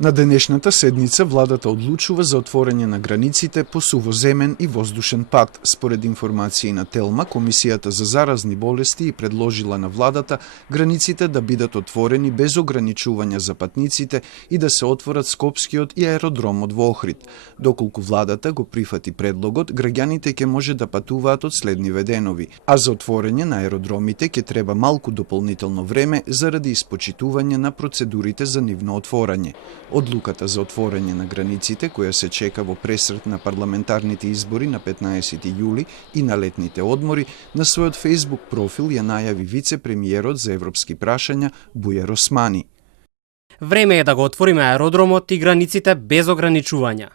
На денешната седница владата одлучува за отворање на границите по сувоземен и воздушен пат. Според информации на Телма, Комисијата за заразни болести и предложила на владата границите да бидат отворени без ограничувања за патниците и да се отворат Скопскиот и аеродромот во Охрид. Доколку владата го прифати предлогот, граѓаните ќе може да патуваат од следниве денови, а за отворање на аеродромите ќе треба малку дополнително време заради испочитување на процедурите за нивно отворање. Одлуката за отворање на границите, која се чека во пресрет на парламентарните избори на 15 јули и на летните одмори, на својот Facebook профил ја најави вице-премиерот за европски прашања Бујар Османи. Време е да го отвориме аеродромот и границите без ограничувања.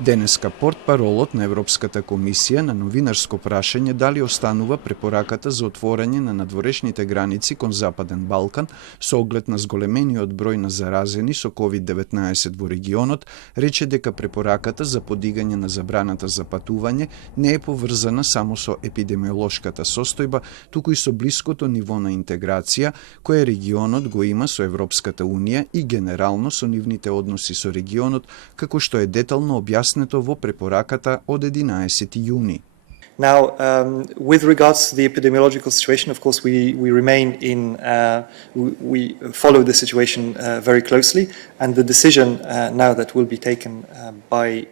Денеска портпаролот на Европската комисија на новинарско прашање дали останува препораката за отворање на надворешните граници кон Западен Балкан со оглед на зголемениот број на заразени со COVID-19 во регионот, рече дека препораката за подигање на забраната за патување не е поврзана само со епидемиолошката состојба, туку и со блиското ниво на интеграција кое регионот го има со Европската Унија и генерално со нивните односи со регионот, како што е детално објаснето во препораката од 11 јуни. Now, with regards to the epidemiological situation, of course, we remain in, we follow the situation very closely, and the decision now that will be taken by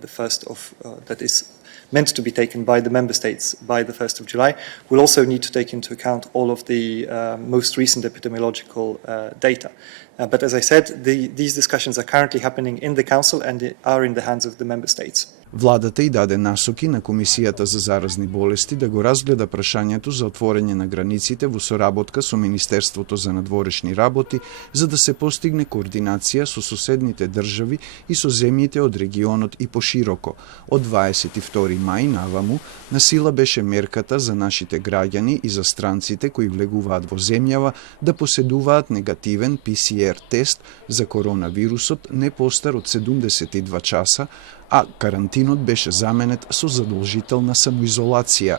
the 1st of, that is meant to be taken by the member states by the 1st of July, will also need to take into account all of the most recent epidemiological data. But as I said, these discussions are currently happening in the Council and are in the hands of the member states. Владата и даде насоки на Комисијата за заразни болести да го разгледа прашањето за отворање на границите во соработка со Министерството за надворешни работи, за да се постигне координација со соседните држави и со земјите од регионот и пошироко. Од 22 мај наваму, на сила беше мерката за нашите граѓани и за странците кои влегуваат во земјава да поседуваат негативен PCR тест за коронавирусот не постар од 72 часа, а карантинот беше заменет со задолжителна самоизолација.